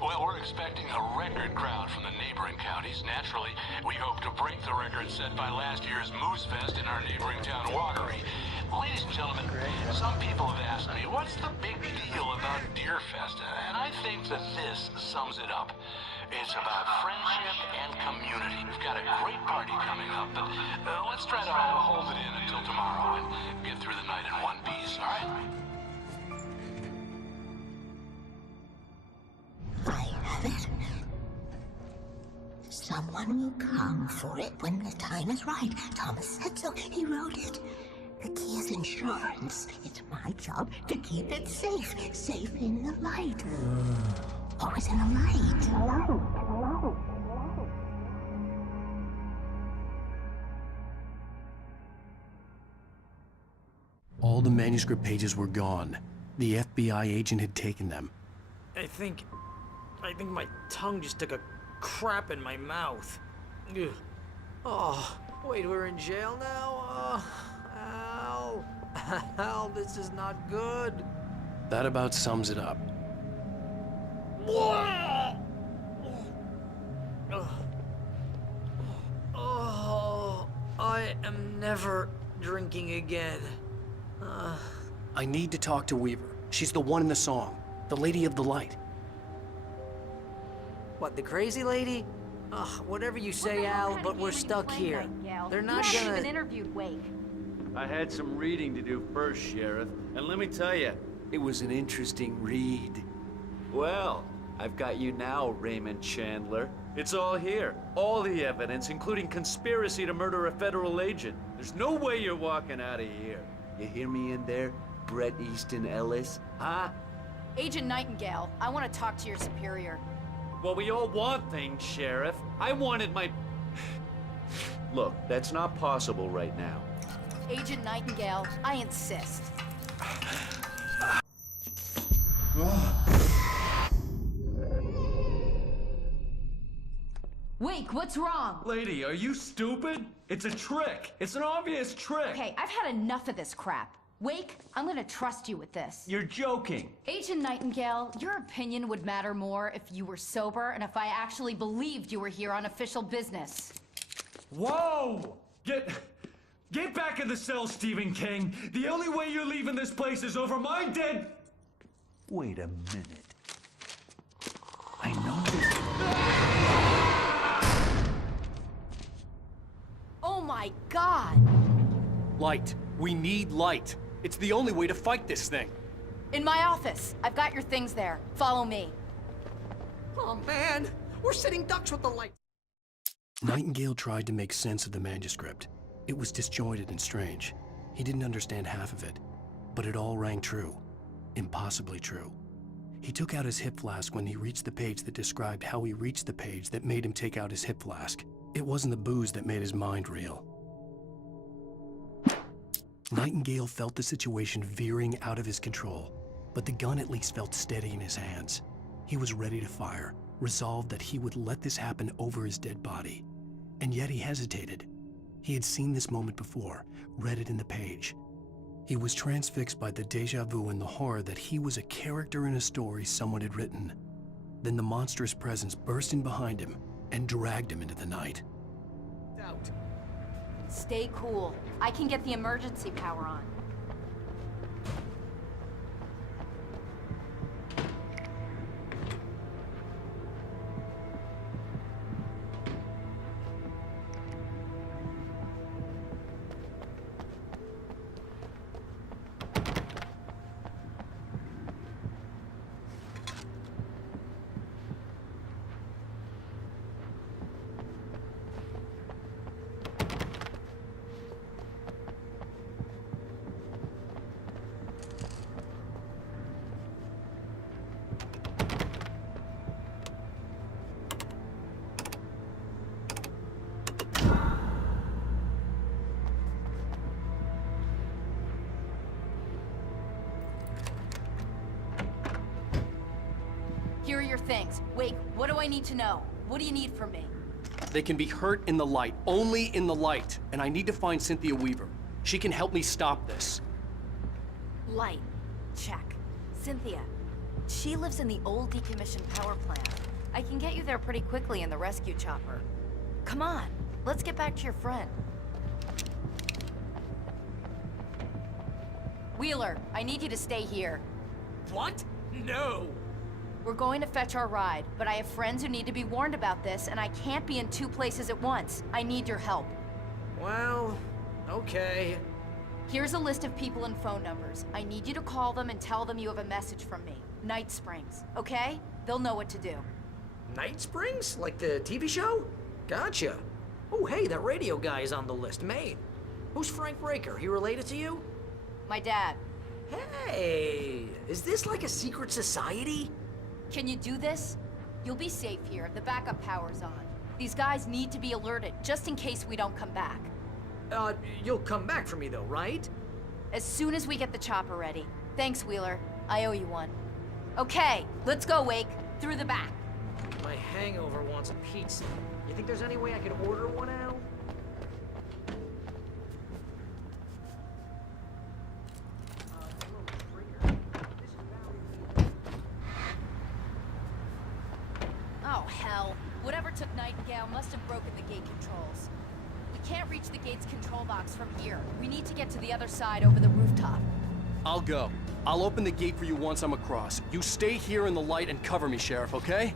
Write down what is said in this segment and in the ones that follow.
Well, we're expecting a record crowd from the neighboring counties. Naturally, we hope to break the record set by last year's Moose Fest in our neighboring town, Watery. Ladies and gentlemen, some people have asked me, what's the big deal about Deer Fest? And I think that this sums it up. It's about friendship and community. We've got a great party coming up, but let's try to hold it in until tomorrow and get through the night in one piece, all right? I have it. Someone will come for it when the time is right. Thomas said so. He wrote it. The key is insurance. It's my job to keep it safe. Safe in the light. Always in the light. All the manuscript pages were gone. The FBI agent had taken them. I think my tongue just took a crap in my mouth. Ugh. Oh, wait, we're in jail now? Al. Al, this is not good. That about sums it up. Oh, I am never drinking again. I need to talk to Weaver. She's the one in the song. The Lady of the Light. What, the crazy lady? Ugh, whatever you say, Al, but we're stuck here. They're not You gonna... haven't even interviewed Wake. I had some reading to do first, Sheriff, and let me tell you, it was an interesting read. Well, I've got you now, Raymond Chandler. It's all here. All the evidence, including conspiracy to murder a federal agent. There's no way you're walking out of here. You hear me in there, Bret Easton Ellis? Huh? Agent Nightingale, I want to talk to your superior. Well, we all want things, Sheriff. I wanted my... Look, that's not possible right now. Agent Nightingale, I insist. Wake, what's wrong? Lady, are you stupid? It's a trick. It's an obvious trick. Okay, I've had enough of this crap. Wake, I'm gonna trust you with this. You're joking. Agent Nightingale, your opinion would matter more if you were sober and if I actually believed you were here on official business. Whoa! Get back in the cell, Stephen King. The only way you're leaving this place is over my dead... Wait a minute. I know this... Oh my God! Light. We need light. It's the only way to fight this thing. In my office. I've got your things there. Follow me. Oh man, we're sitting ducks with the light. Nightingale tried to make sense of the manuscript. It was disjointed and strange. He didn't understand half of it, but it all rang true. Impossibly true. He took out his hip flask when he reached the page that described how he reached the page that made him take out his hip flask. It wasn't the booze that made his mind reel. Nightingale felt the situation veering out of his control, but the gun at least felt steady in his hands. He was ready to fire, resolved that he would let this happen over his dead body. And yet he hesitated. He had seen this moment before, read it in the page. He was transfixed by the déjà vu and the horror that he was a character in a story someone had written. Then the monstrous presence burst in behind him and dragged him into the night. Out. Stay cool. I can get the emergency power on. Here are your things. Wait, what do I need to know? What do you need from me? They can be hurt in the light, only in the light. And I need to find Cynthia Weaver. She can help me stop this. Light. Check. Cynthia. She lives in the old decommissioned power plant. I can get you there pretty quickly in the rescue chopper. Come on, let's get back to your friend. Wheeler, I need you to stay here. What? No! We're going to fetch our ride, but I have friends who need to be warned about this, and I can't be in 2 places at once. I need your help. Well, okay. Here's a list of people and phone numbers. I need you to call them and tell them you have a message from me. Night Springs, okay? They'll know what to do. Night Springs? Like the TV show? Gotcha. Oh, hey, that radio guy is on the list, Maine. Who's Frank Breaker? He related to you? My dad. Hey, is this like a secret society? Can you do this? You'll be safe here. The backup power's on. These guys need to be alerted, just in case we don't come back. You'll come back for me though, right? As soon as we get the chopper ready. Thanks, Wheeler. I owe you one. Okay, let's go, Wake. Through the back. My hangover wants a pizza. You think there's any way I could order one out? Oh, hell. Whatever took Nightingale must have broken the gate controls. We can't reach the gate's control box from here. We need to get to the other side over the rooftop. I'll go. I'll open the gate for you once I'm across. You stay here in the light and cover me, Sheriff, okay?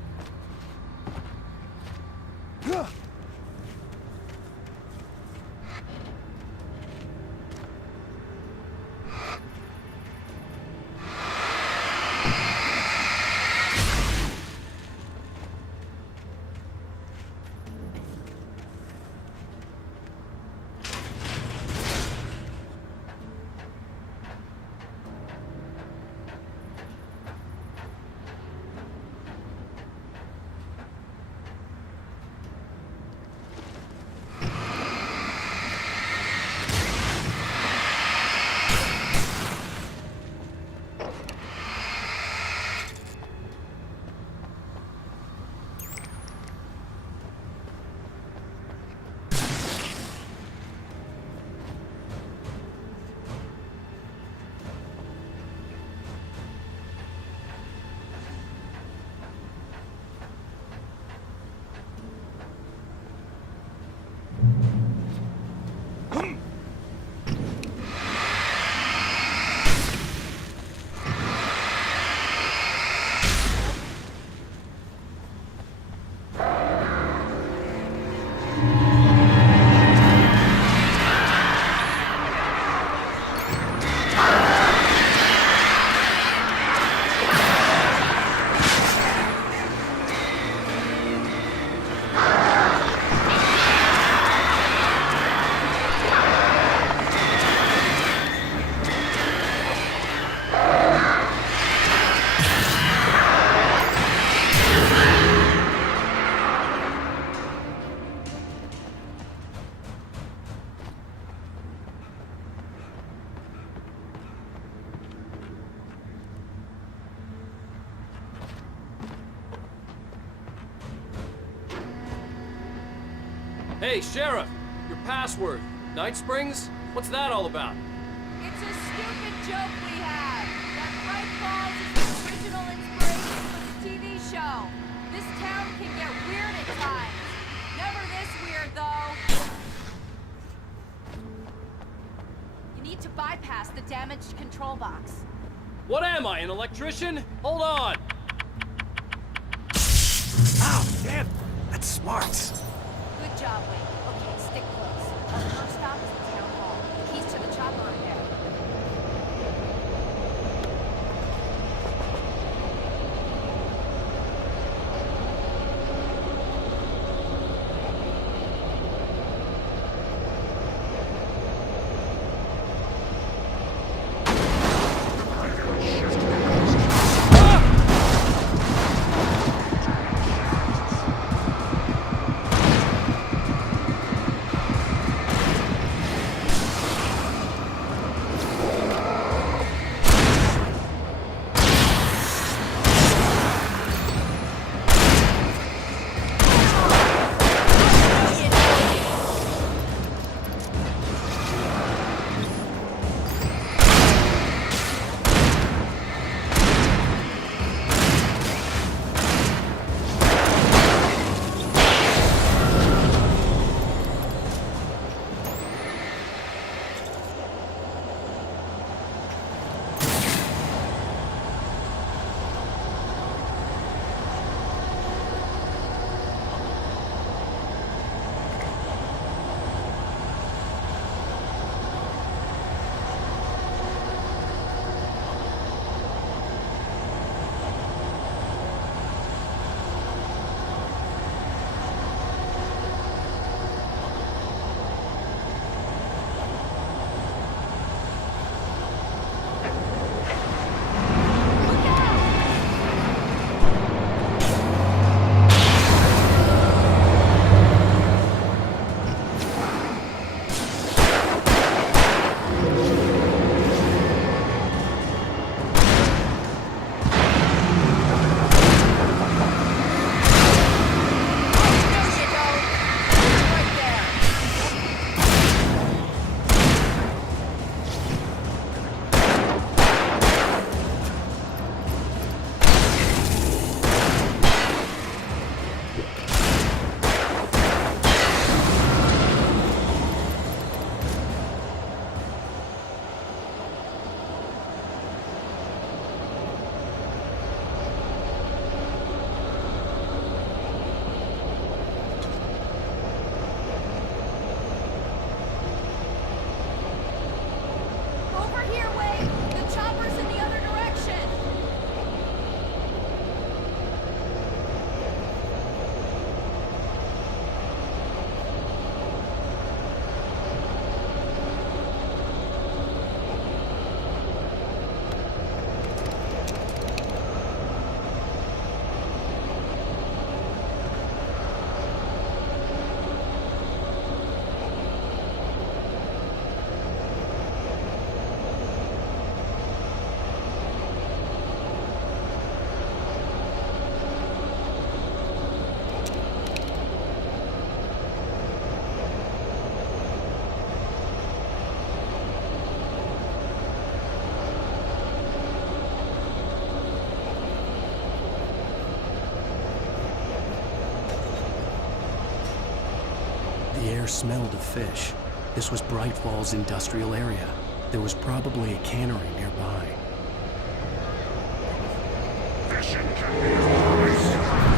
Hey, Sheriff! Your password. Night Springs? What's that all about? It's a stupid joke we have. That Bright Falls is the original inspiration for the TV show. This town can get weird at times. Never this weird, though. You need to bypass the damaged control box. What am I, an electrician? Hold on! Ow, damn! That's smart. Good job, Wake. Okay, stick close. Our first stop is the town hall. The keys to the chopper are there. air smelled of fish. This was Bright Falls' industrial area. There was probably a cannery nearby. Fishing can be a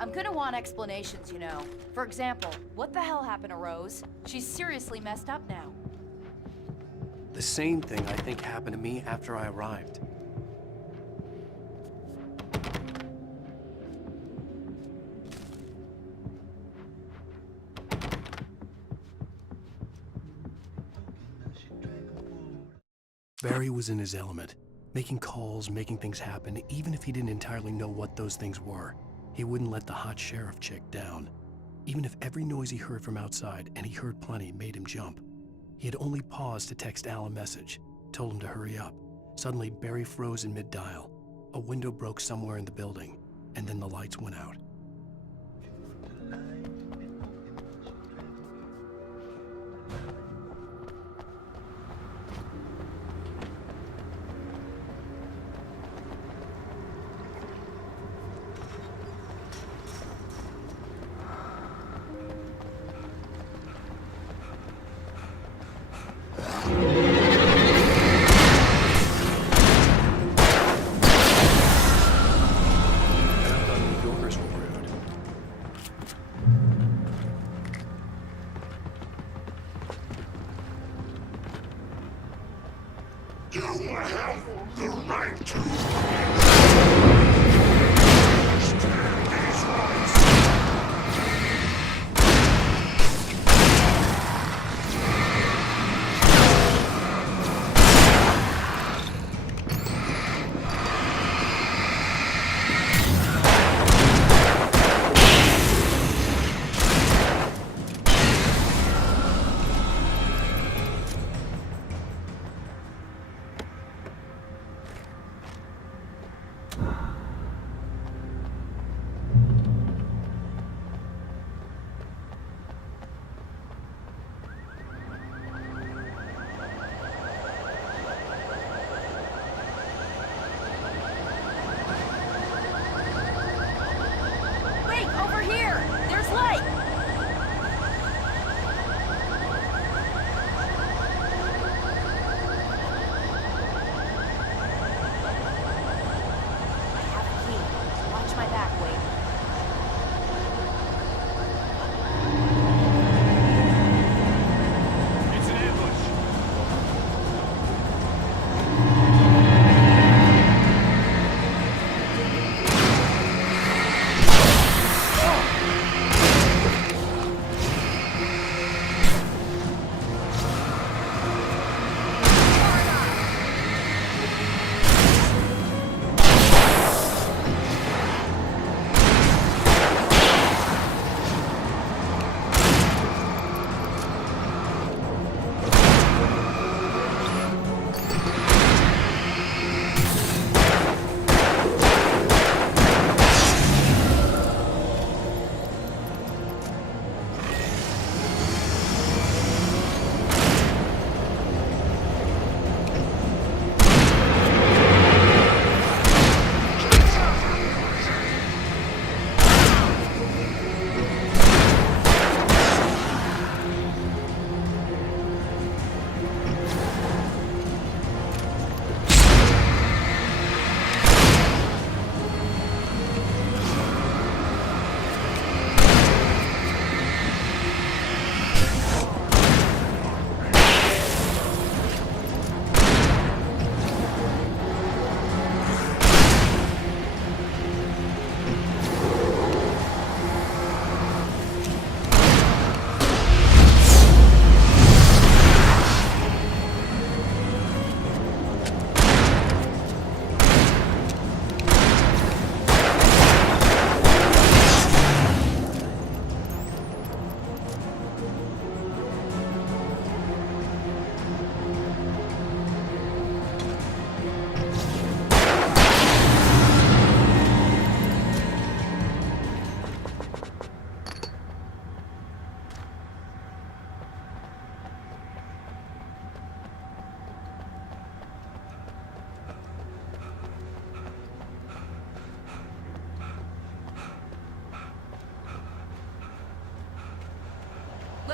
I'm gonna want explanations, you know. For example, what the hell happened to Rose? She's seriously messed up now. The same thing I think happened to me after I arrived. Barry was in his element, making calls, making things happen, even if he didn't entirely know what those things were. He wouldn't let the hot sheriff chick down. Even if every noise he heard from outside, and he heard plenty, made him jump. He had only paused to text Al a message, told him to hurry up. Suddenly, Barry froze in mid-dial. A window broke somewhere in the building, and then the lights went out. You have the right to stand these rights.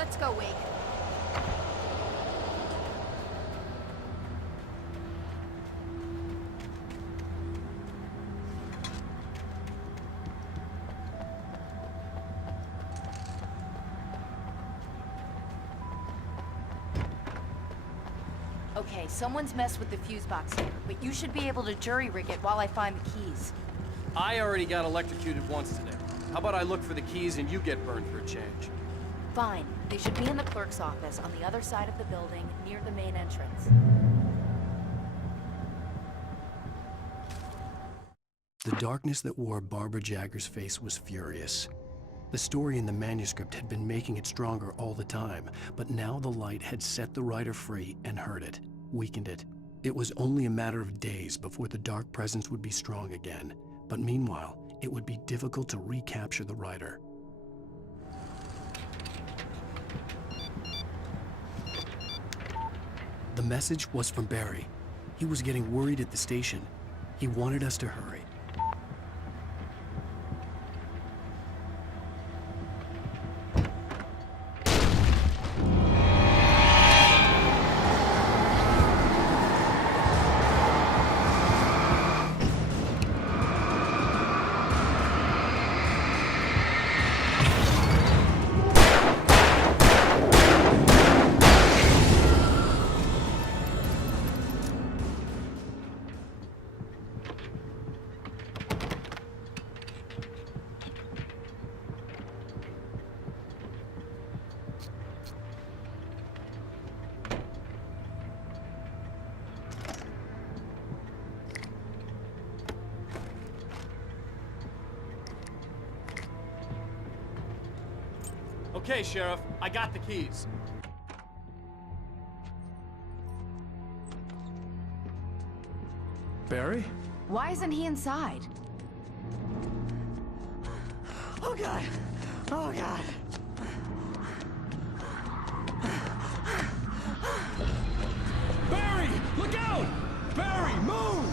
Let's go, Wake. Okay, someone's messed with the fuse box here, but you should be able to jury-rig it while I find the keys. I already got electrocuted once today. How about I look for the keys and you get burned for a change? Fine. They should be in the clerk's office on the other side of the building, near the main entrance. The darkness that wore Barbara Jagger's face was furious. The story in the manuscript had been making it stronger all the time, but now the light had set the writer free and hurt it, weakened it. It was only a matter of days before the dark presence would be strong again, but meanwhile, it would be difficult to recapture the writer. The message was from Barry. He was getting worried at the station. He wanted us to hurry. Okay, Sheriff, I got the keys. Barry? Why isn't he inside? Oh God! Oh God! Barry, look out! Barry, move!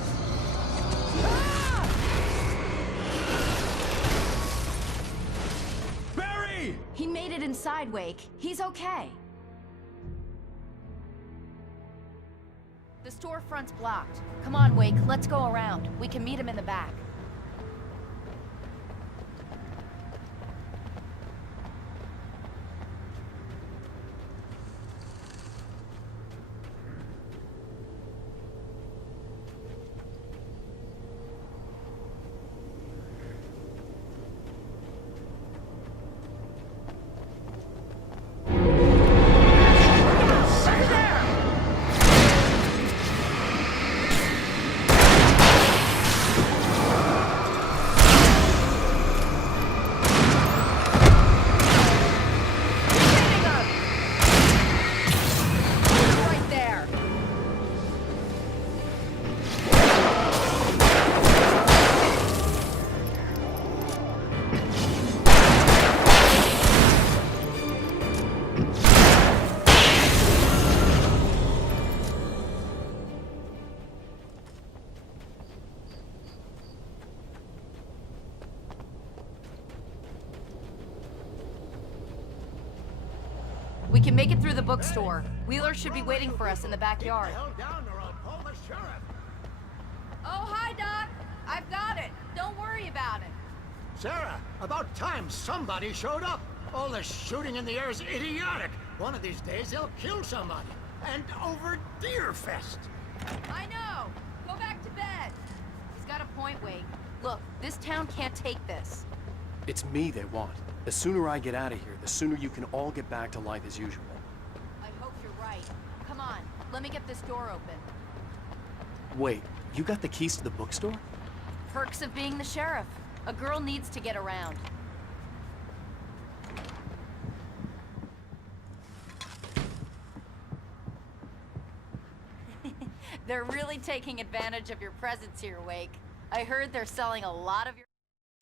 Barry! He made it inside, Wake. He's okay. The storefront's blocked. Come on, Wake. Let's go around. We can meet him in the back. We can make it through the bookstore. Wheeler should be waiting for us in the backyard. Oh, hi, Doc. I've got it. Don't worry about it. Sarah, about time somebody showed up. All the shooting in the air is idiotic. One of these days they'll kill somebody. And over Deerfest. I know. Go back to bed. He's got a point, Wake. Look, this town can't take this. It's me they want. The sooner I get out of here, the sooner you can all get back to life as usual. I hope you're right. Come on, let me get this door open. Wait, you got the keys to the bookstore? Perks of being the sheriff. A girl needs to get around. They're really taking advantage of your presence here, Wake. I heard they're selling a lot of your...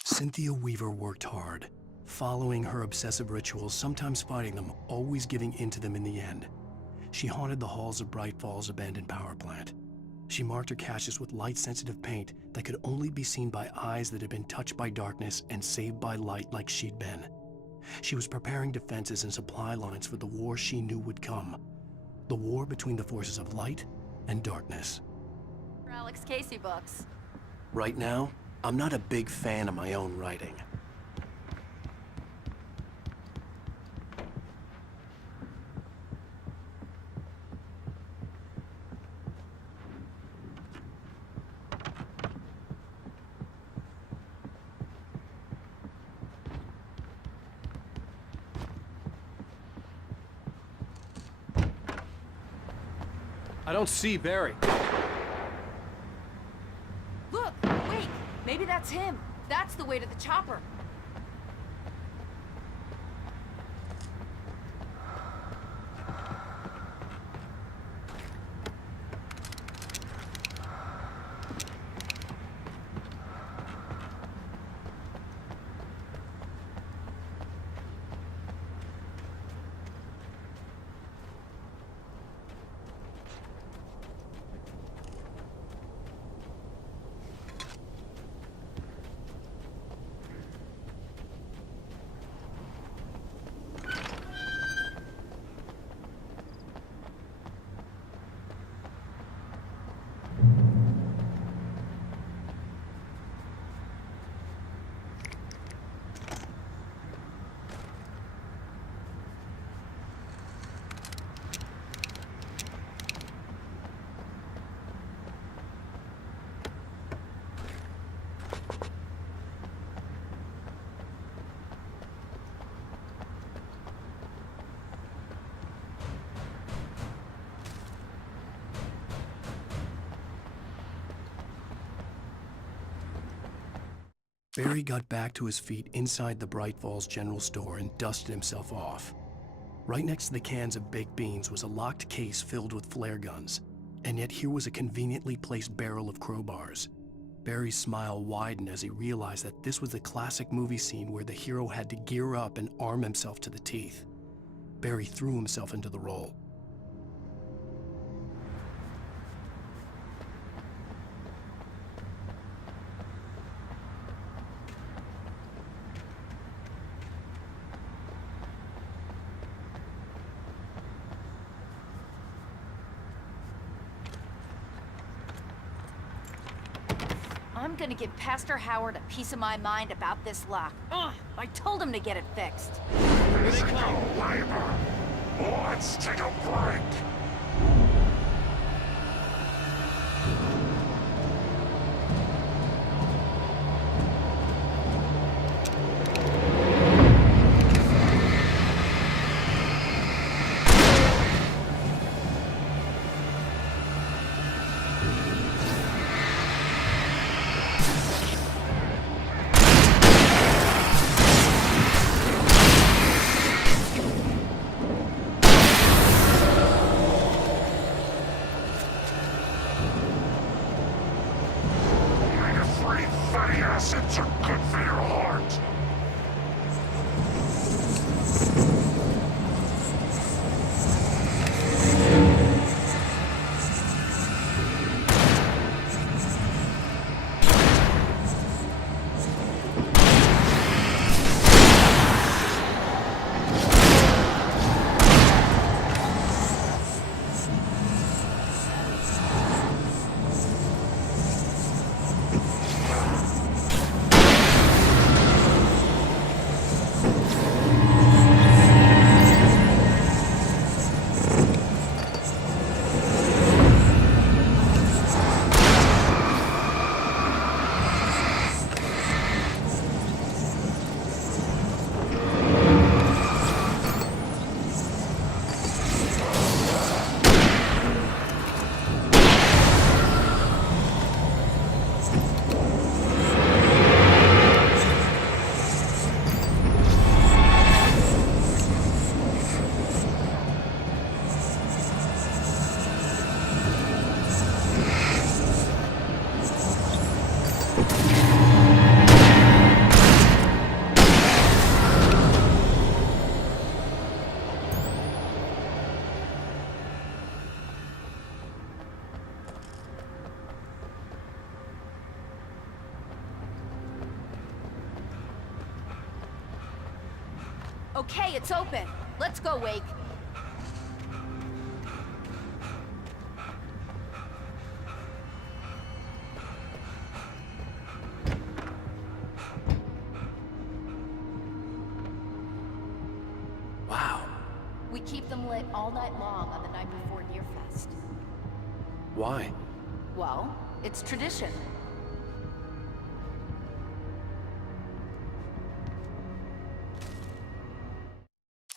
Cynthia Weaver worked hard, following her obsessive rituals, sometimes fighting them, always giving in to them in the end. She haunted the halls of Bright Falls' abandoned power plant. She marked her caches with light-sensitive paint that could only be seen by eyes that had been touched by darkness and saved by light like she'd been. She was preparing defenses and supply lines for the war she knew would come. The war between the forces of light and darkness. Alex Casey books. Right now, I'm not a big fan of my own writing. I don't see Barry. Look, wait, maybe that's him. That's the way to the chopper. Barry got back to his feet inside the Bright Falls General Store and dusted himself off. Right next to the cans of baked beans was a locked case filled with flare guns, and yet here was a conveniently placed barrel of crowbars. Barry's smile widened as he realized that this was the classic movie scene where the hero had to gear up and arm himself to the teeth. Barry threw himself into the role. I'm gonna give Pastor Howard a piece of my mind about this lock. Ugh, I told him to get it fixed. Physical labor. Let's take a break. Fatty acids are good for your heart. Okay, it's open. Let's go, Wake. Wow. We keep them lit all night long on the night before Nearfest. Why? Well, it's tradition.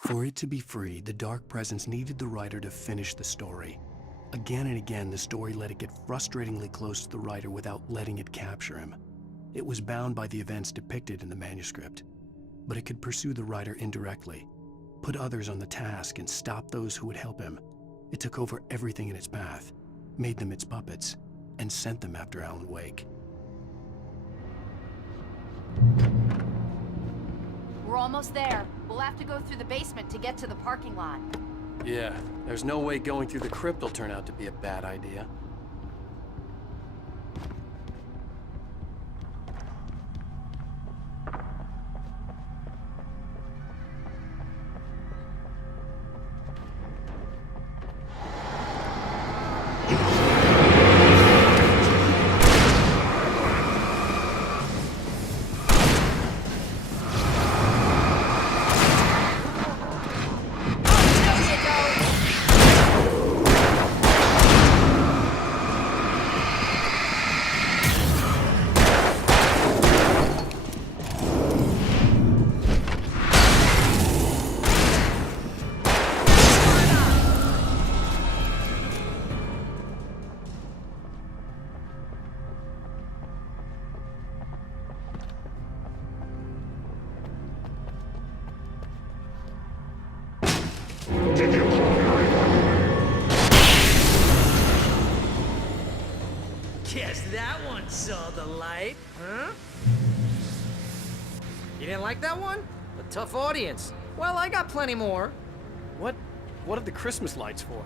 For it to be free, the Dark Presence needed the writer to finish the story. Again and again, the story let it get frustratingly close to the writer without letting it capture him. It was bound by the events depicted in the manuscript, but it could pursue the writer indirectly, put others on the task, and stop those who would help him. It took over everything in its path, made them its puppets, and sent them after Alan Wake. We're almost there. We'll have to go through the basement to get to the parking lot. Yeah, there's no way going through the crypt will turn out to be a bad idea. Guess that one saw the light, huh? You didn't like that one? A tough audience. Well, I got plenty more. What are the Christmas lights for?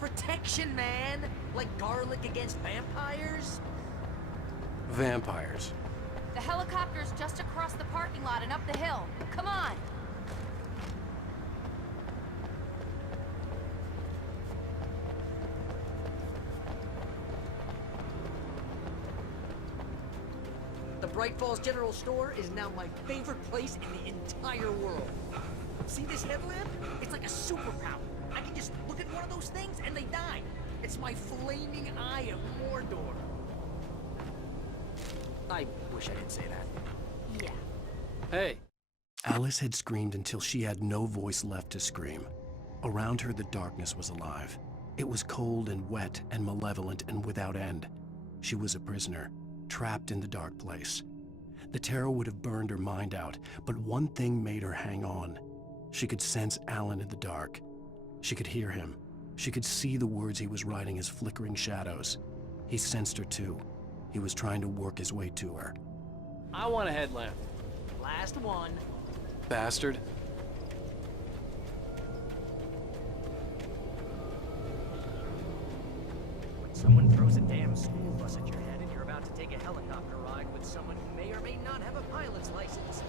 Protection, man. Like garlic against vampires. Vampires. The helicopter's just across the parking lot and up the hill. Come on! The Bright Falls General Store is now my favorite place in the entire world. See this headlamp? It's like a superpower. I can just look at one of those things and they die. It's my flaming eye of Mordor. I wish I didn't say that. Yeah. Hey, Alice had screamed until she had no voice left to scream. Around her, the darkness was alive. It was cold and wet and malevolent and without end. She was a prisoner, trapped in the dark place. The terror would have burned her mind out, but one thing made her hang on. She could sense Alan in the dark. She could hear him. She could see the words he was writing as flickering shadows. He sensed her too. He was trying to work his way to her. I want a headlamp. Last one. Bastard. When someone throws a damn school bus at your head and you're about to take a helicopter ride with someone who may or may not have a pilot's license.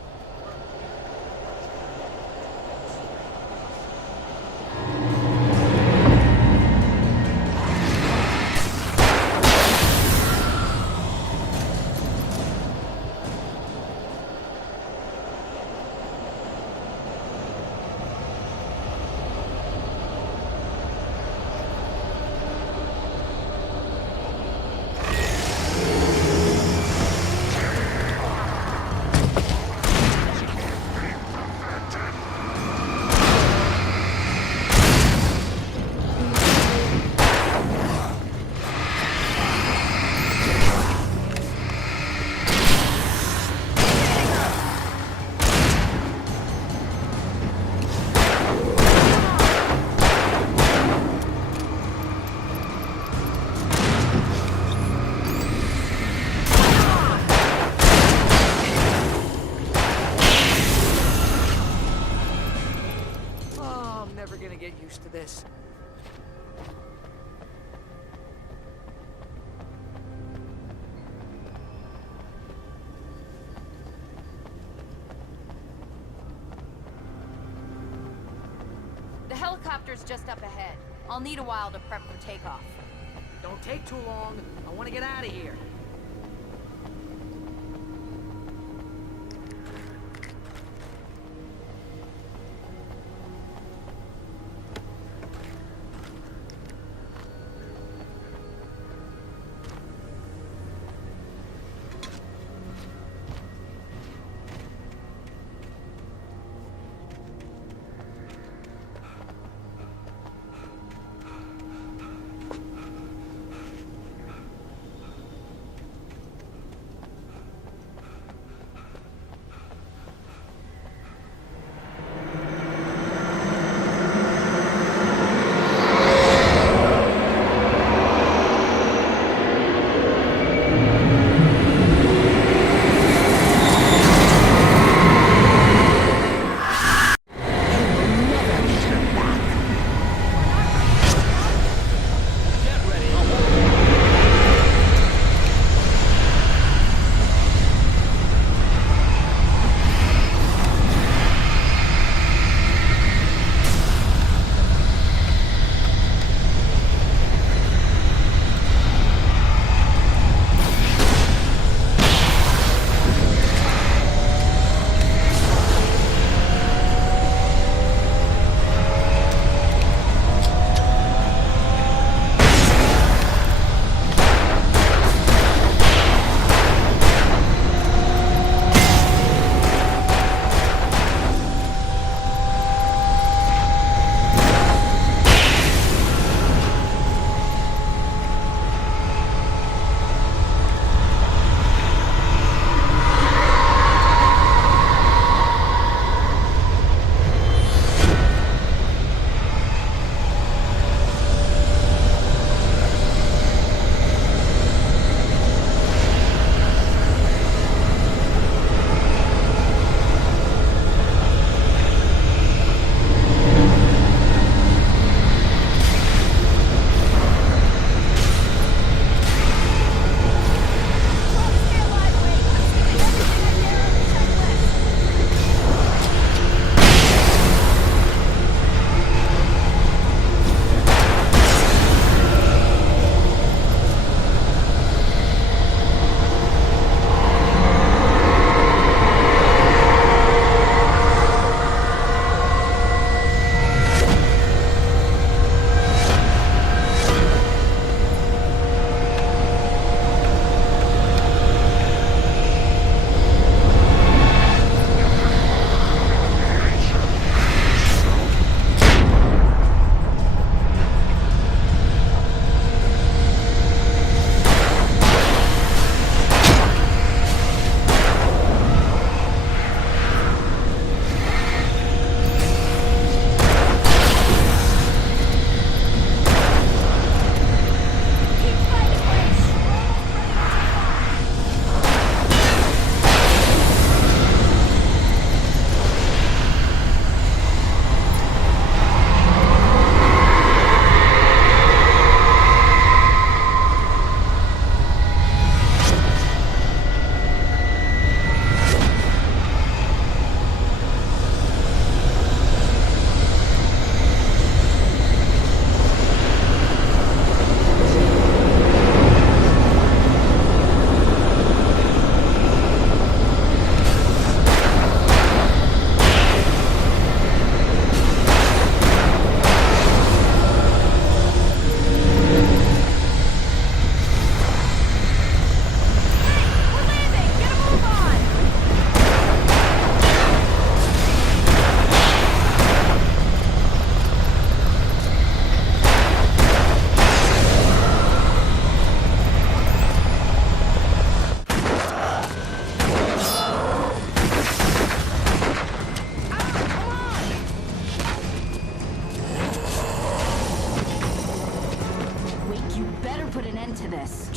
Used to this. Helicopter's just up ahead. I'll need a while to prep for takeoff. Don't take too long. I want to get out of here.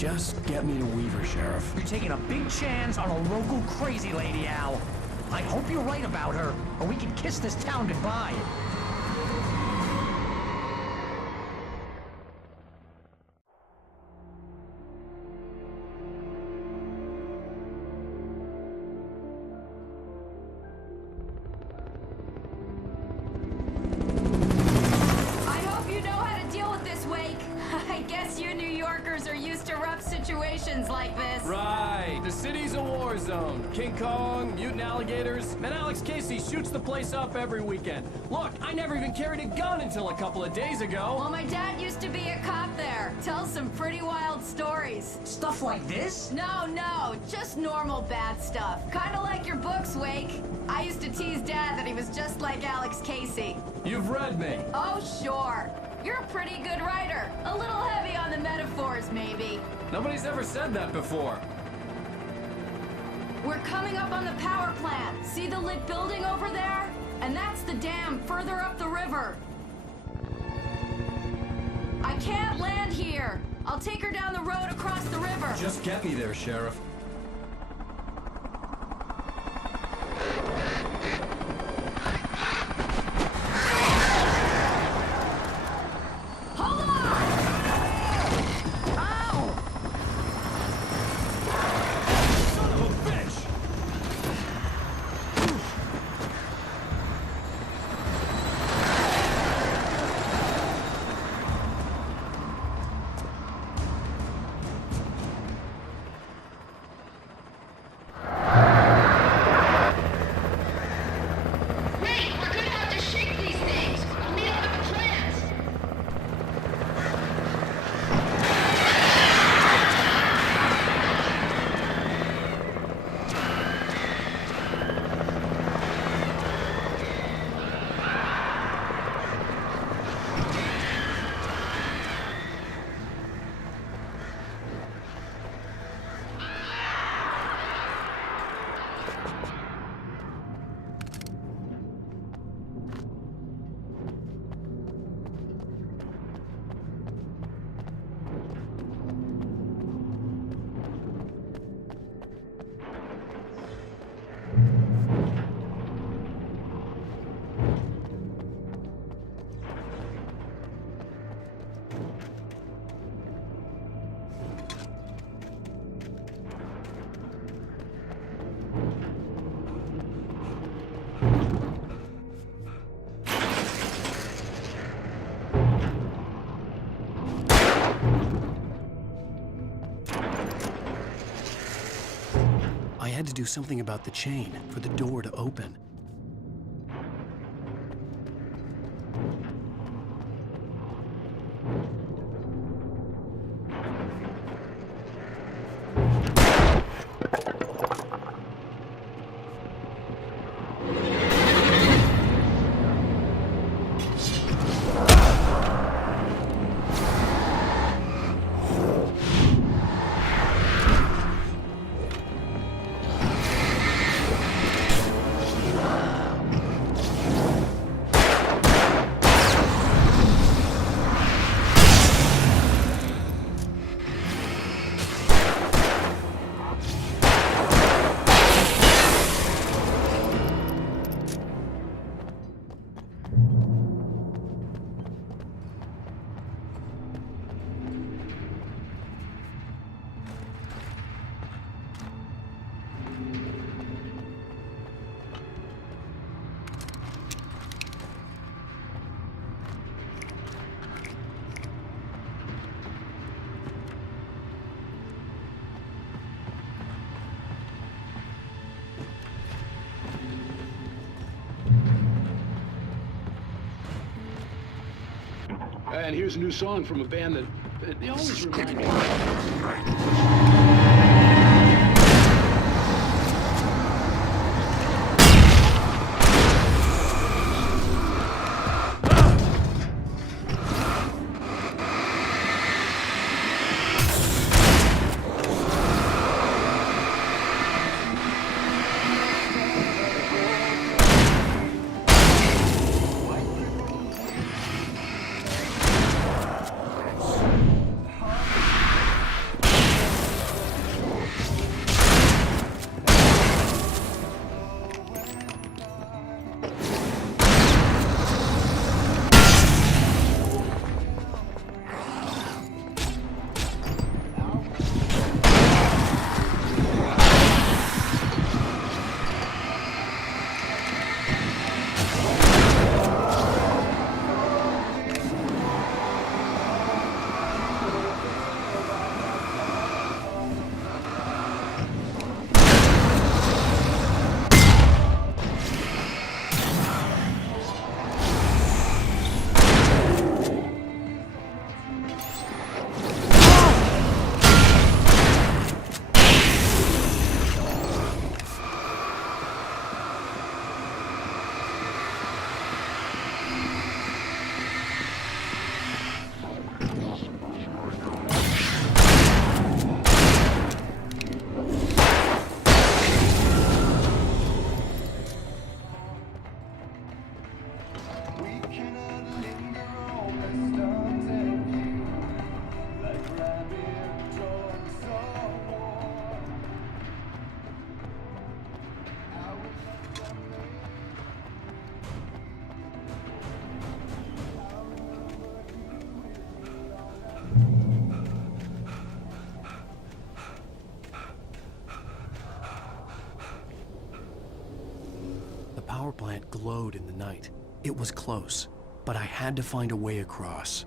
Just get me to Weaver, Sheriff. You're taking a big chance on a local crazy lady, Al. I hope you're right about her, or we can kiss this town goodbye. war zone. King Kong, mutant alligators, and Alex Casey shoots the place up every weekend. Look, I never even carried a gun until a couple of days ago. Well, my dad used to be a cop there. Tells some pretty wild stories. Stuff like this? No, just normal bad stuff. Kinda like your books, Wake. I used to tease Dad that he was just like Alex Casey. You've read me. Oh, sure. You're a pretty good writer. A little heavy on the metaphors, maybe. Nobody's ever said that before. We're coming up on the power plant. See the lit building over there? And that's the dam further up the river. I can't land here. I'll take her down the road across the river. Just get me there, Sheriff. Hold on! Ow! Son of a bitch! Wait, we're gonna have to shake these things. We don't have plans. I had to do something about the chain for the door to open. And here's a new song from a band that they always remind me. The power plant glowed in the night. It was close, but I had to find a way across.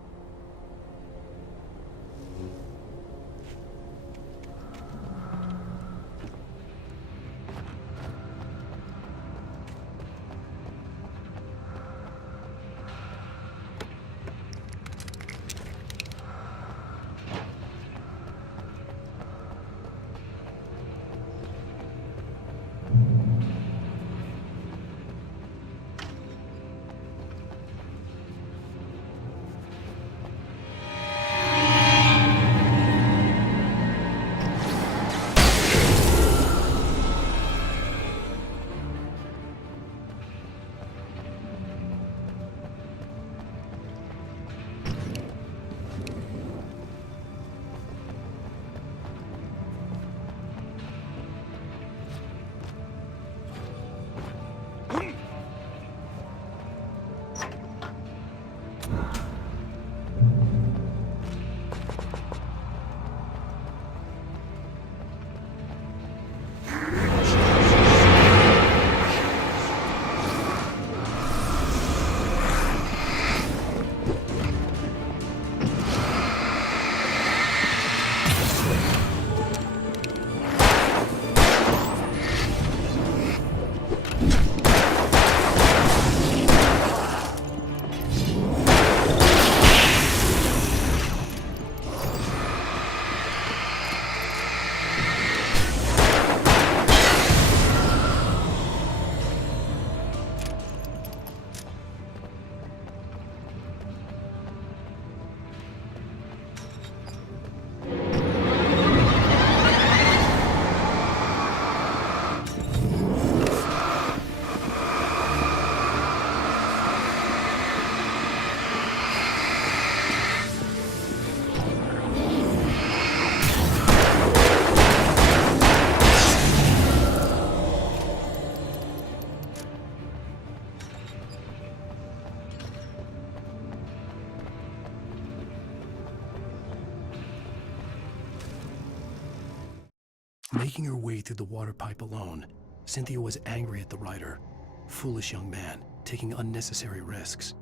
Making her way through the water pipe alone, Cynthia was angry at the writer. Foolish young man, taking unnecessary risks.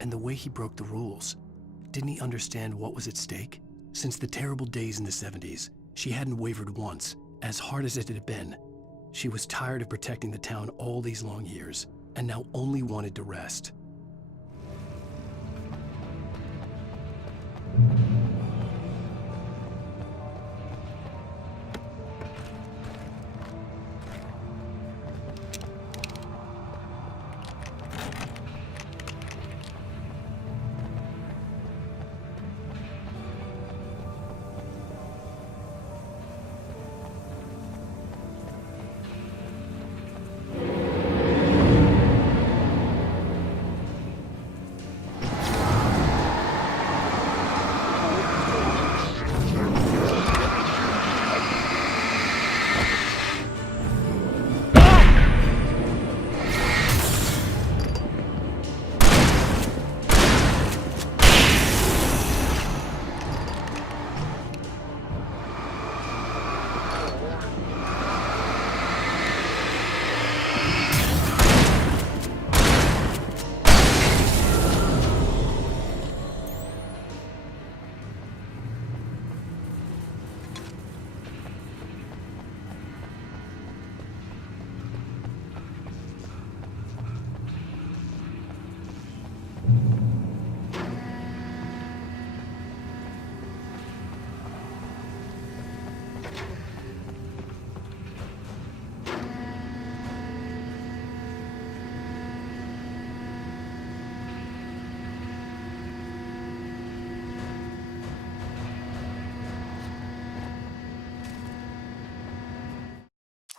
And the way he broke the rules. Didn't he understand what was at stake? Since the terrible days in the 70s, she hadn't wavered once, as hard as it had been. She was tired of protecting the town all these long years, and now only wanted to rest.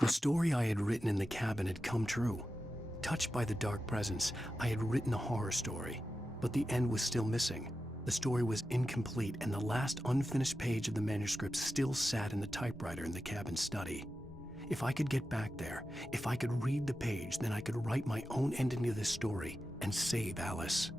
The story I had written in the cabin had come true. Touched by the dark presence, I had written a horror story, but the end was still missing. The story was incomplete, and the last unfinished page of the manuscript still sat in the typewriter in the cabin study. If I could get back there, if I could read the page, then I could write my own ending to this story and save Alice.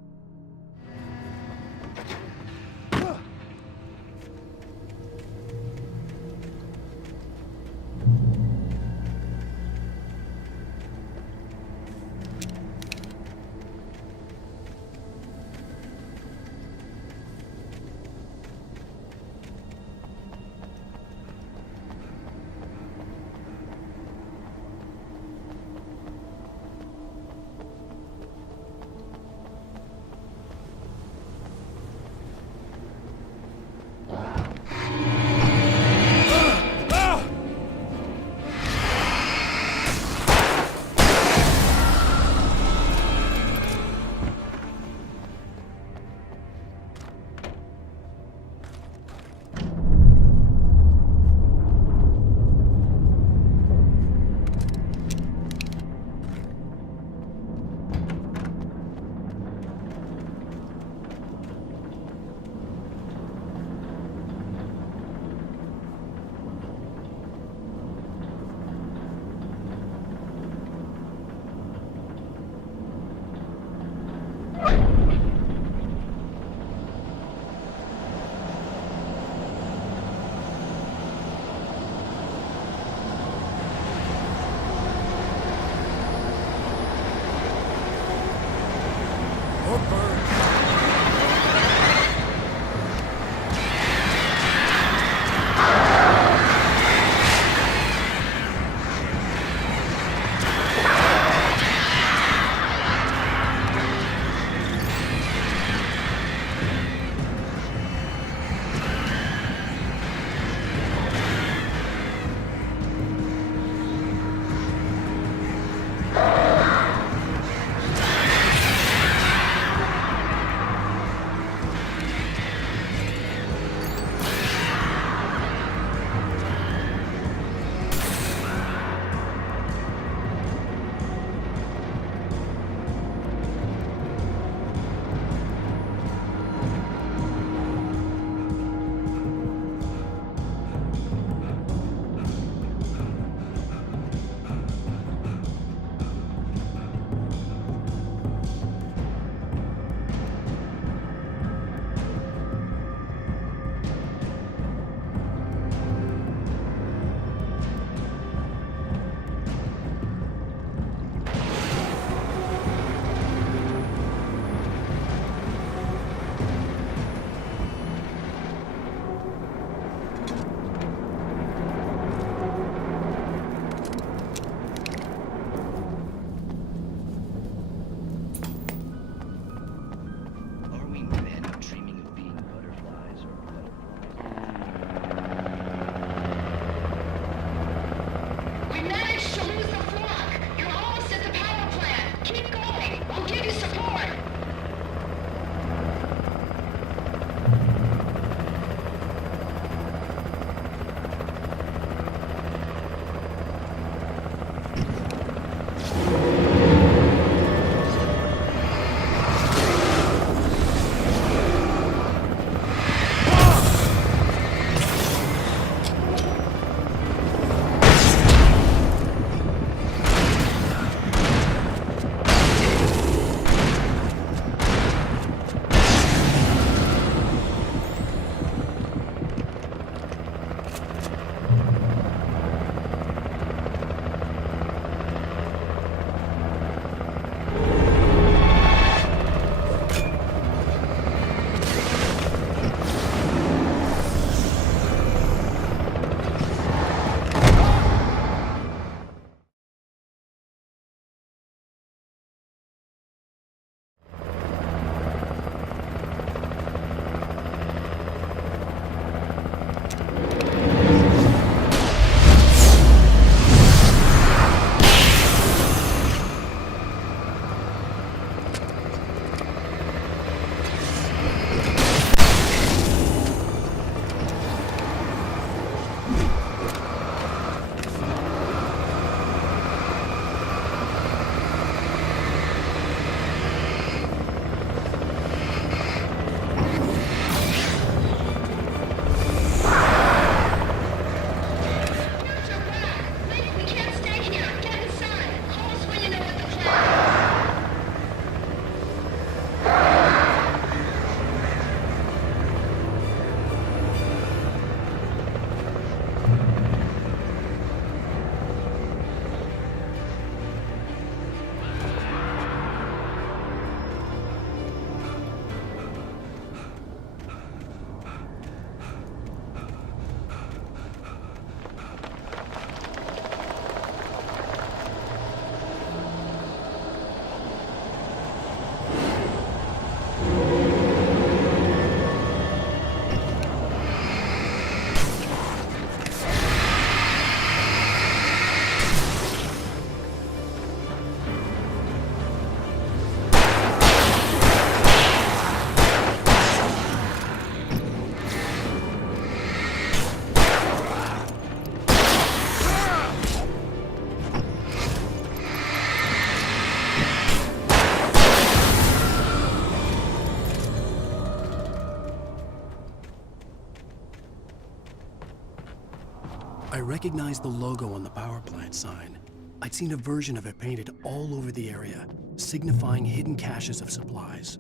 recognized the logo on the power plant sign. I'd seen a version of it painted all over the area, signifying hidden caches of supplies.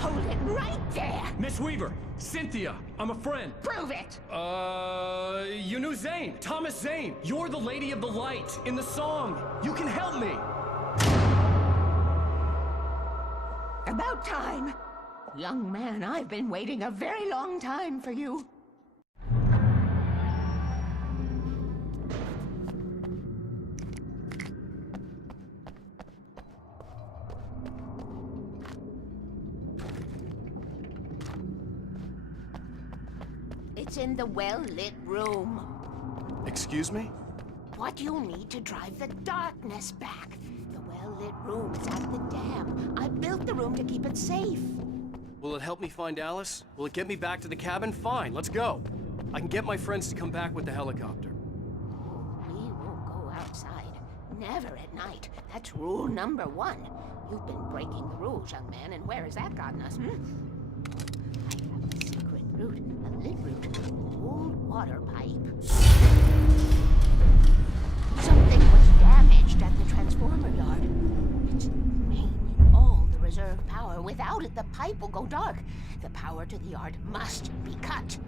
Hold it right there! Miss Weaver, Cynthia, I'm a friend. Prove it! You knew Zane, Thomas Zane. You're the Lady of the Light in the song. You can help me. About time! Young man, I've been waiting a very long time for you. It's in the well-lit room. Excuse me? What you'll need to drive the darkness back. The well-lit room is at the dam. I built the room to keep it safe. Will it help me find Alice? Will it get me back to the cabin? Fine, let's go. I can get my friends to come back with the helicopter. We won't go outside. Never at night. That's rule number 1. You've been breaking the rules, young man, and where has that gotten us, I have a secret route, a lit route, an old water pipe. Something was damaged at the transformer yard. It's maintaining all the reserve power. Without it, the pipe will go dark. The power to the yard must be cut.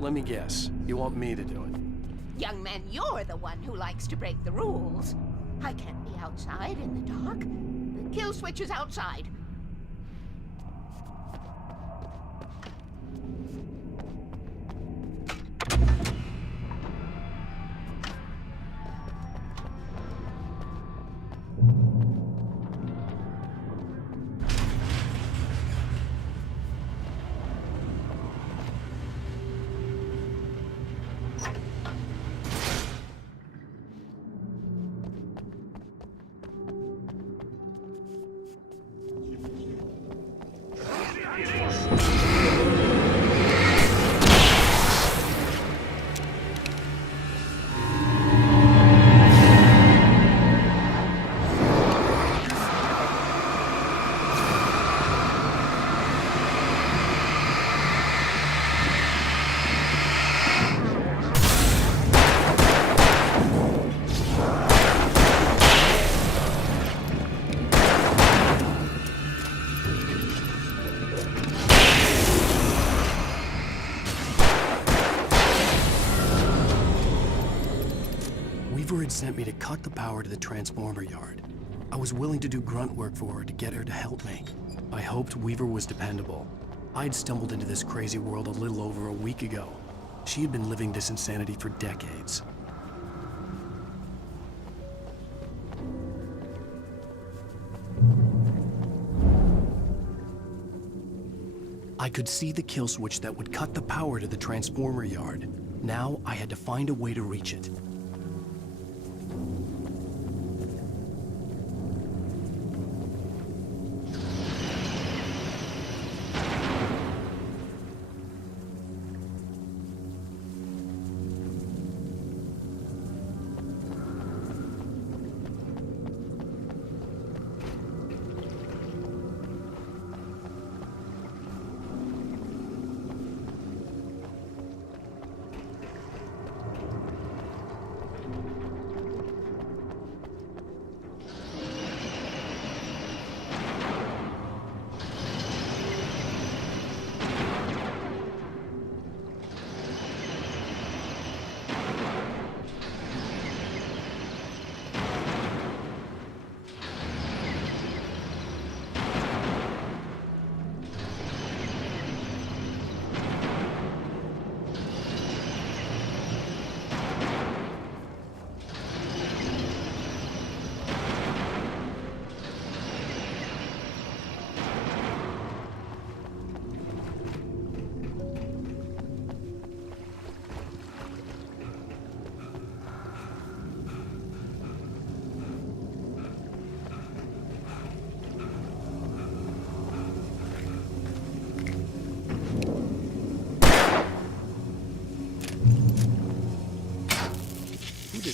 Let me guess. You want me to do it? Young man, you're the one who likes to break the rules. I can't be outside in the dark. The kill switch is outside. Weaver had sent me to cut the power to the transformer yard. I was willing to do grunt work for her to get her to help me. I hoped Weaver was dependable. I'd stumbled into this crazy world a little over a week ago. She had been living this insanity for decades. I could see the kill switch that would cut the power to the transformer yard. Now I had to find a way to reach it.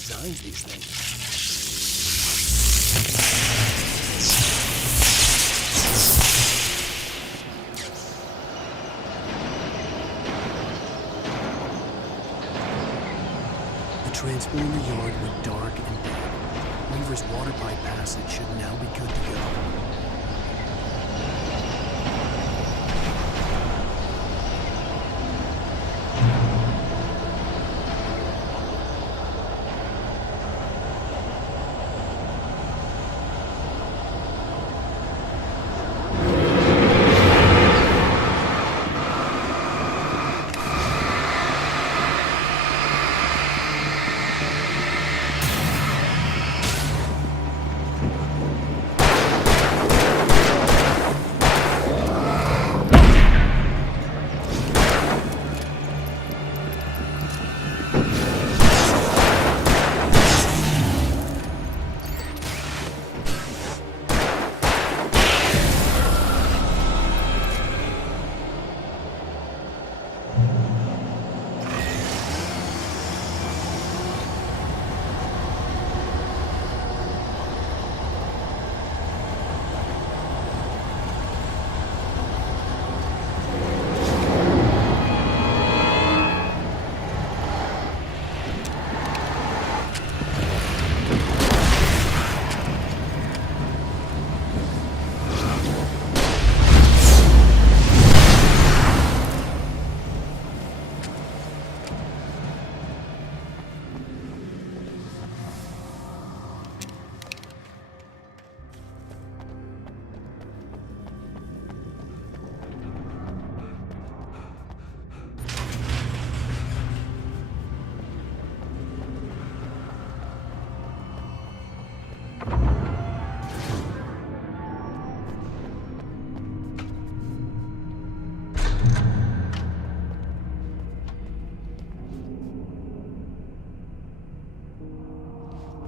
designs these things? The transformer yard went dark and dead. Weaver's water pipe passage should now be good to go.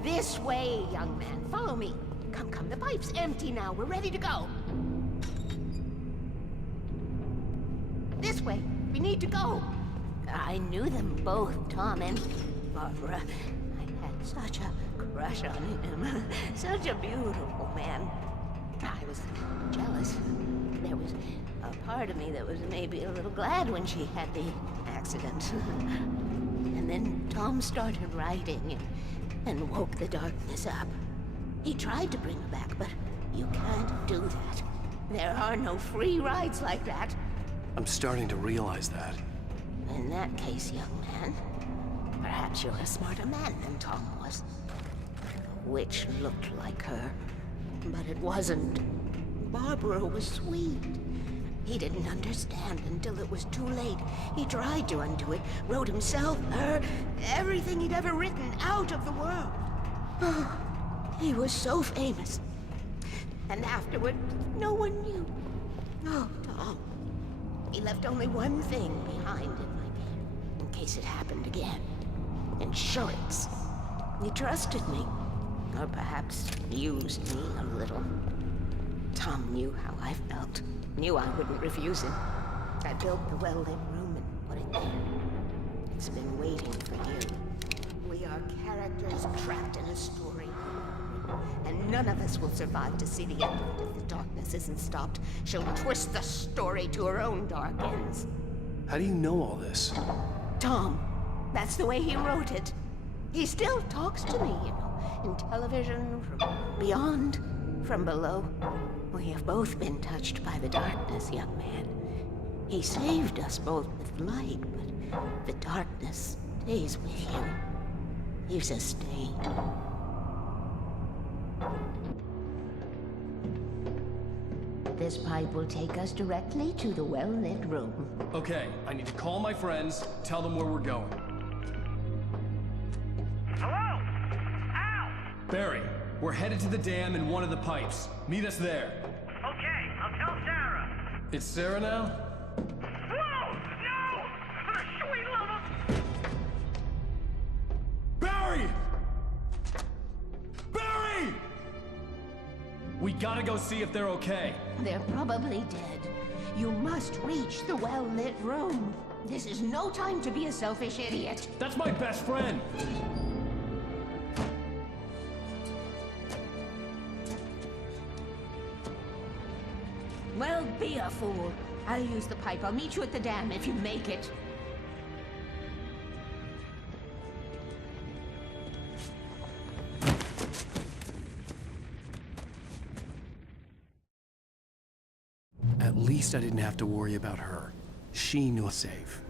This way, young man. Follow me. Come, come. The pipe's empty now. We're ready to go. This way. We need to go. I knew them both, Tom and Barbara. I had such a crush on him. Such a beautiful man. I was jealous. There was a part of me that was maybe a little glad when she had the accident. And then Tom started writing and woke the darkness up. He tried to bring her back, but you can't do that. There are no free rides like that. I'm starting to realize that. In that case, young man, perhaps you're a smarter man than Tom was. The witch looked like her, but it wasn't. Barbara was sweet. He didn't understand until it was too late. He tried to undo it, wrote himself, her, everything he'd ever written out of the world. Oh, he was so famous. And afterward, no one knew. Oh, Tom. He left only one thing behind in case it happened again. Insurance. He trusted me. Or perhaps used me a little. Tom knew how I felt. Knew I wouldn't refuse him. I built the well-lit room and put it there. It's been waiting for you. We are characters trapped in a story. And none of us will survive to see the end of it if the darkness isn't stopped. She'll twist the story to her own dark ends. How do you know all this? Tom. That's the way he wrote it. He still talks to me, you know, in television, from beyond, from below. We have both been touched by the darkness, young man. He saved us both with light, but the darkness stays with you. Leaves a stain. This pipe will take us directly to the well-lit room. Okay, I need to call my friends, tell them where we're going. Hello? Al! Barry, we're headed to the dam in one of the pipes. Meet us there. Okay, I'll tell Sarah. It's Sarah now? Whoa! No! For the sweet love of... Barry! Barry! We gotta go see if they're okay. They're probably dead. You must reach the well-lit room. This is no time to be a selfish idiot. That's my best friend. be a fool. I'll use the pipe. I'll meet you at the dam if you make it. At least I didn't have to worry about her. She knew safe.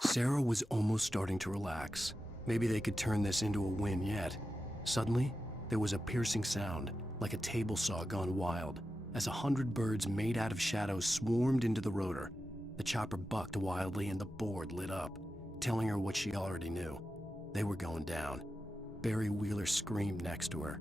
Sarah was almost starting to relax. Maybe they could turn this into a win yet. Suddenly, there was a piercing sound, like a table saw gone wild, as 100 birds made out of shadows swarmed into the rotor. The chopper bucked wildly and the board lit up, telling her what she already knew. They were going down. Barry Wheeler screamed next to her.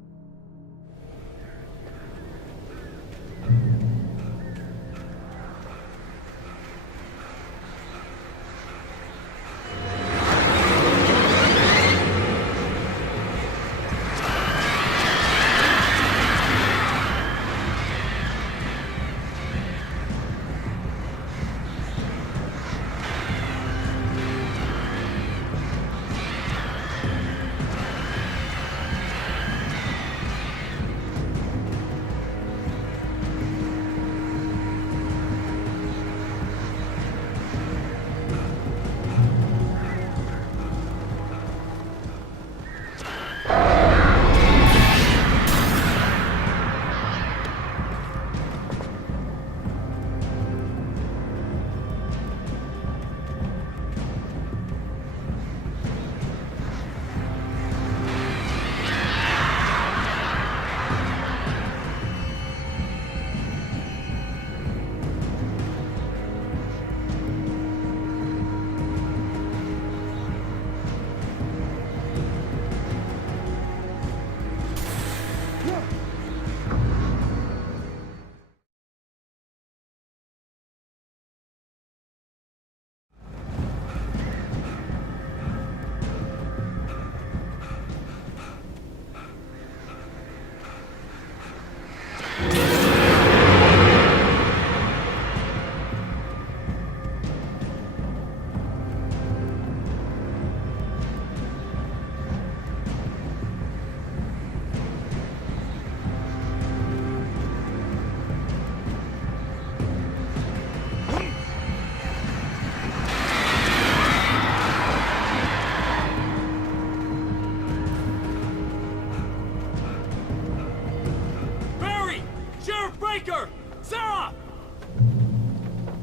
Sarah!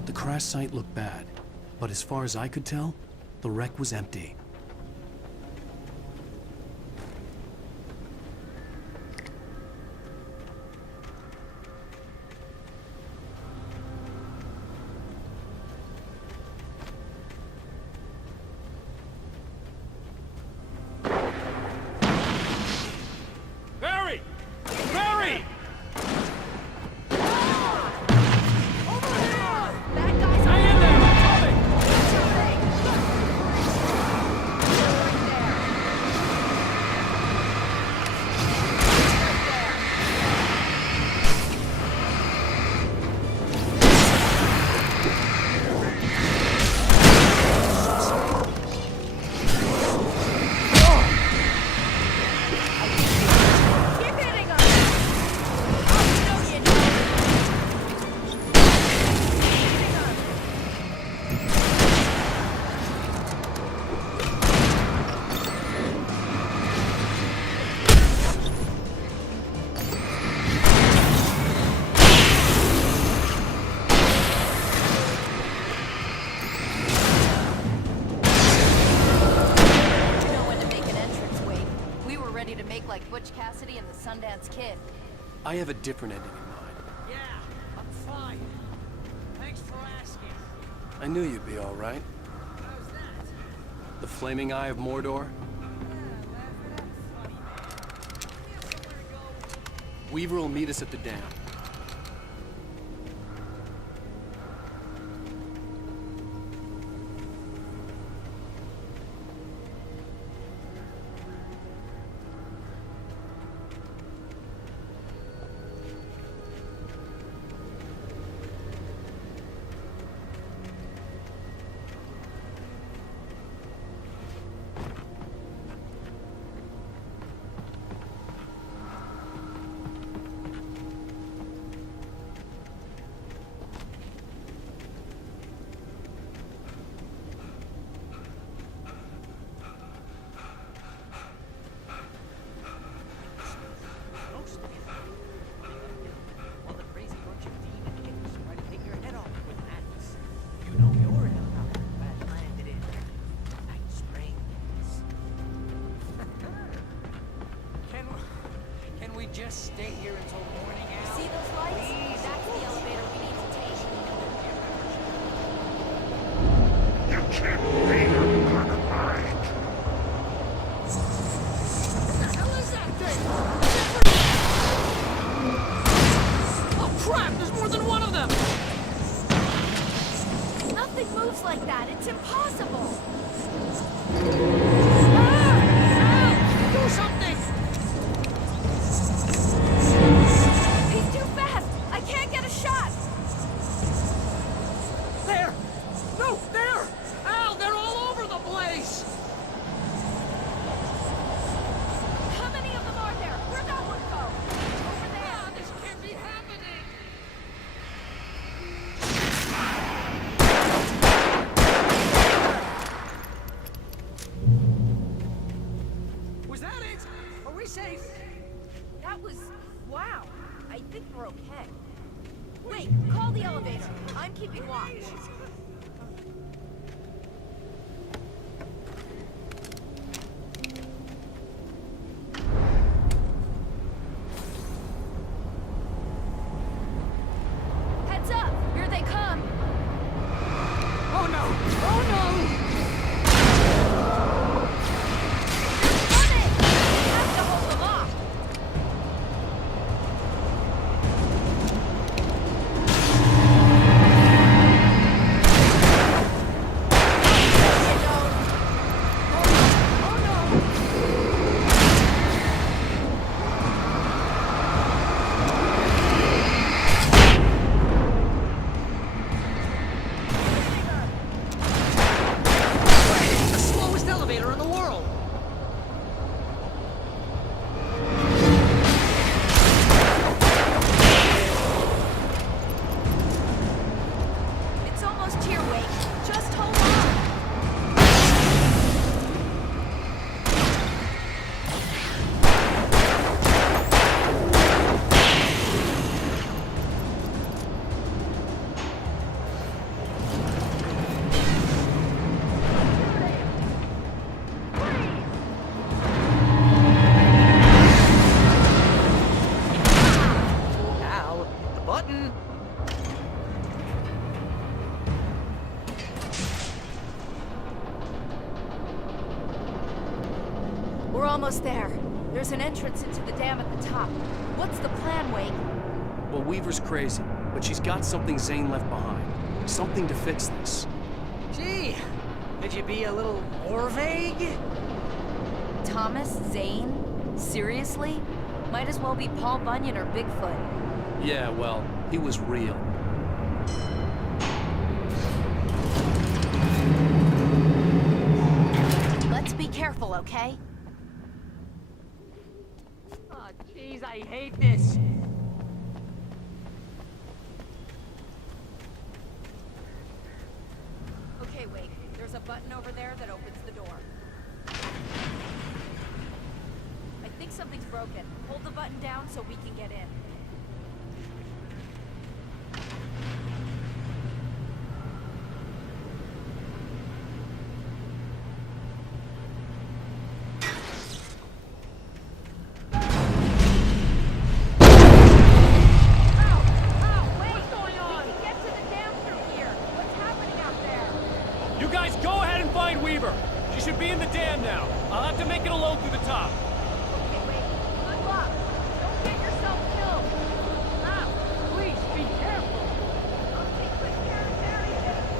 The crash site looked bad, but as far as I could tell, the wreck was empty. Barry! Barry! Hang in there! I'm coming! Keep hitting us! Oh, no, you don't! Hitting us! You know when to make an entrance, Wake. We were ready to make like Butch Cassidy and the Sundance Kid. I have a different ending in mind. Yeah, I'm fine. Thanks for asking. I knew you'd be all right. How's that? The flaming eye of Mordor? Weaver will meet us at the dam. just stay here until morning, Al? See those lights? That's the elevator we need to take. You can't be unalive. What the hell is that thing? Oh crap, there's more than one of them! Nothing moves like that. It's impossible. Do something! He's too fast. I can't get a shot. There! No, there! Al, they're all over the place! How many of them are there? Where'd that one go? Over there. This can't be happening! Was that it? Are we safe? That was... wow. I think we're okay. Wait, call the elevator. I'm keeping watch. Heads up! Here they come! Oh no! Oh no! Coming! We have to hold them off! The slowest elevator in the world! It's almost here, Wake. Just hold on. Al, the button! We're almost there. There's an entrance into the dam at the top. What's the plan, Wake? Well, Weaver's crazy, but she's got something Zane left behind. Something to fix this. Gee, could you be a little more vague? Thomas? Zane? Seriously? Might as well be Paul Bunyan or Bigfoot. Yeah, well, he was real. Let's be careful, okay? Oh, jeez, I hate this. Okay, Wake. There's a button over there that opens the door. I think something's broken. Hold the button down so we can get in. What's going on? We can get to the dam through here. What's happening out there? You guys go ahead and find Weaver. She should be in the dam now. I'll have to make it alone through the top. Okay, Wake. Good luck. Don't get yourself killed. Al, please, be careful. I'll take good care of Mary. Just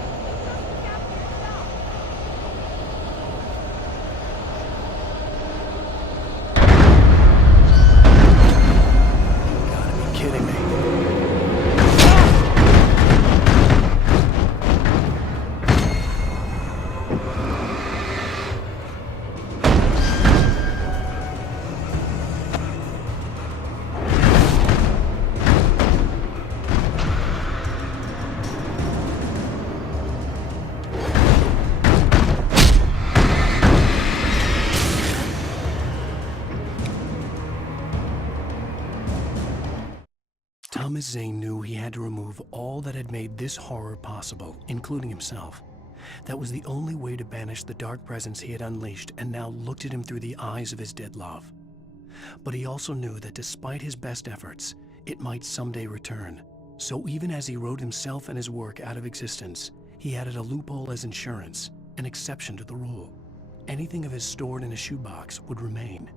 look after yourself. You gotta be kidding me. Thomas Zane knew he had to remove all that had made this horror possible, including himself. That was the only way to banish the dark presence he had unleashed and now looked at him through the eyes of his dead love. But he also knew that despite his best efforts, it might someday return. So even as he wrote himself and his work out of existence, he added a loophole as insurance, an exception to the rule. Anything of his stored in a shoebox would remain.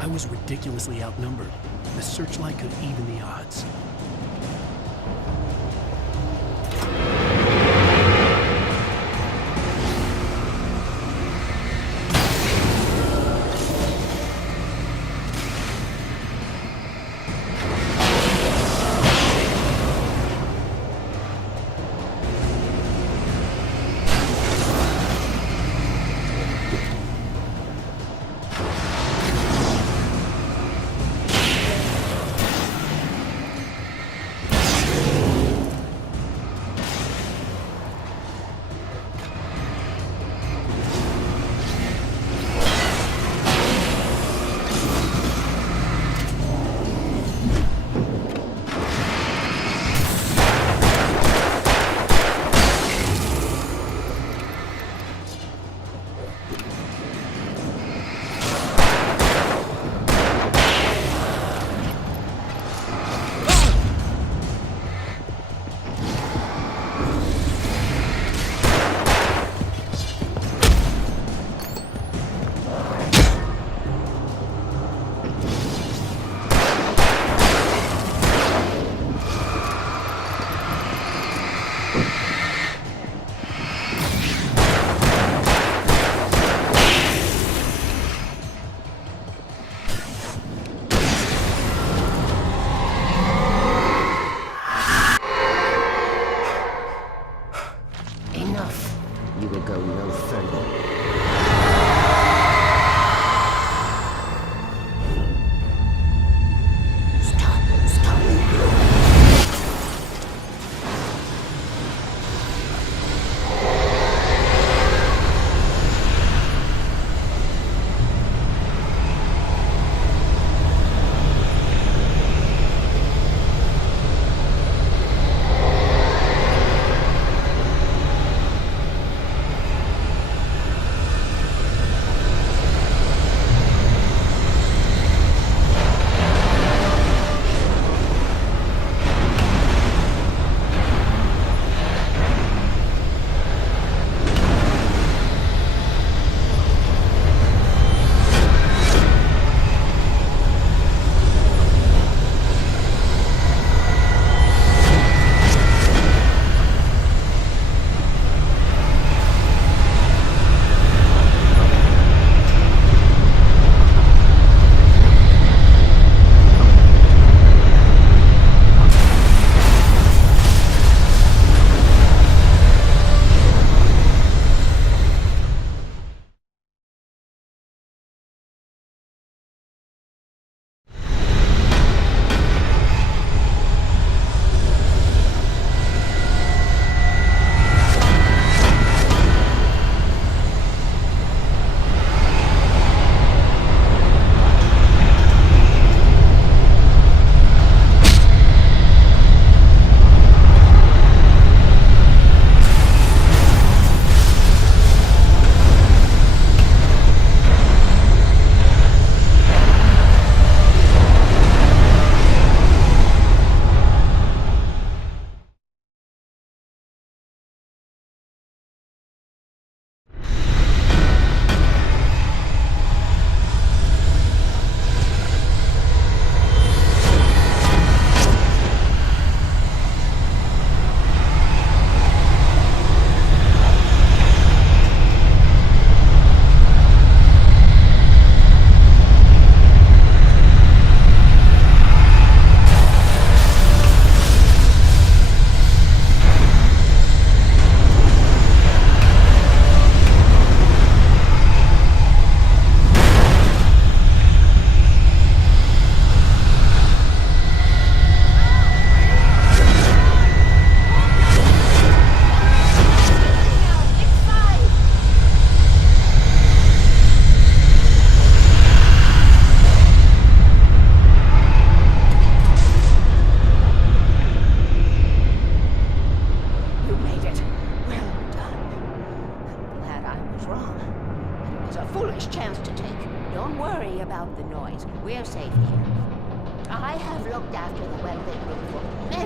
I was ridiculously outnumbered. The searchlight could even the odds.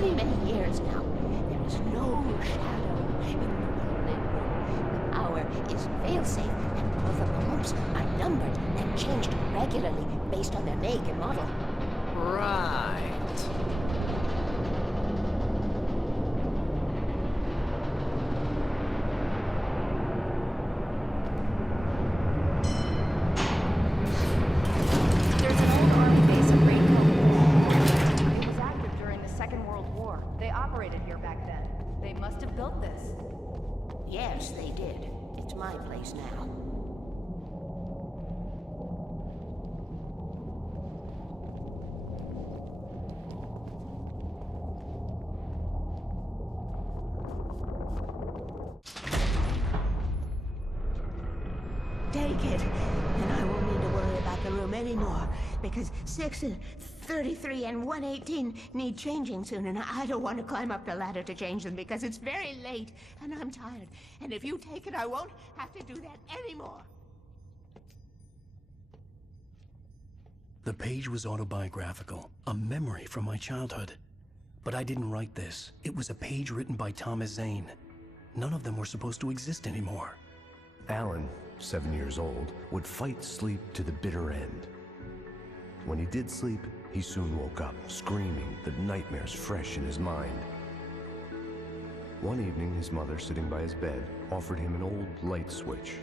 many, many years now. There is no shadow in the one-lit room. The power is fail-safe, and all the bulbs are numbered and changed regularly based on their make and model. Right. There's an old army base at Rainbow. It was active during the Second World War. They operated here back then. They must have built this. Yes, they did. It's my place now. Take it, and I won't need to worry about the room anymore, because 6 and 33 and 118 need changing soon, and I don't want to climb up the ladder to change them because it's very late, and I'm tired. And if you take it, I won't have to do that anymore. The page was autobiographical, a memory from my childhood. But I didn't write this. It was a page written by Thomas Zane. None of them were supposed to exist anymore. Alan, 7 years old, would fight sleep to the bitter end. When he did sleep, he soon woke up, screaming, the nightmares fresh in his mind. One evening, his mother, sitting by his bed, offered him an old light switch.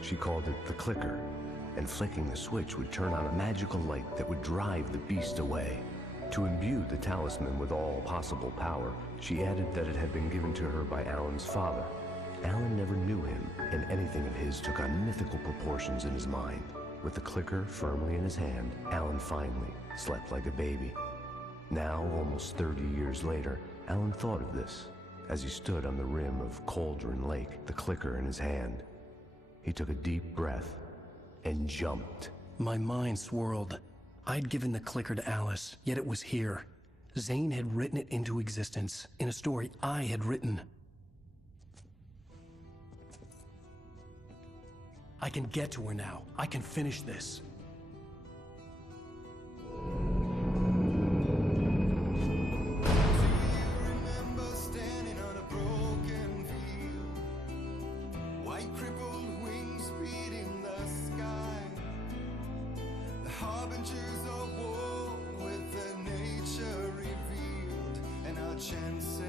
She called it the clicker, and flicking the switch would turn on a magical light that would drive the beast away. To imbue the talisman with all possible power, she added that it had been given to her by Alan's father. Alan never knew him, and anything of his took on mythical proportions in his mind. With the clicker firmly in his hand, Alan finally slept like a baby. Now, almost 30 years later, Alan thought of this as he stood on the rim of Cauldron Lake, the clicker in his hand. He took a deep breath and jumped. My mind swirled. I'd given the clicker to Alice, yet it was here. Zane had written it into existence in a story I had written. I can get to her now. I can finish this. Chances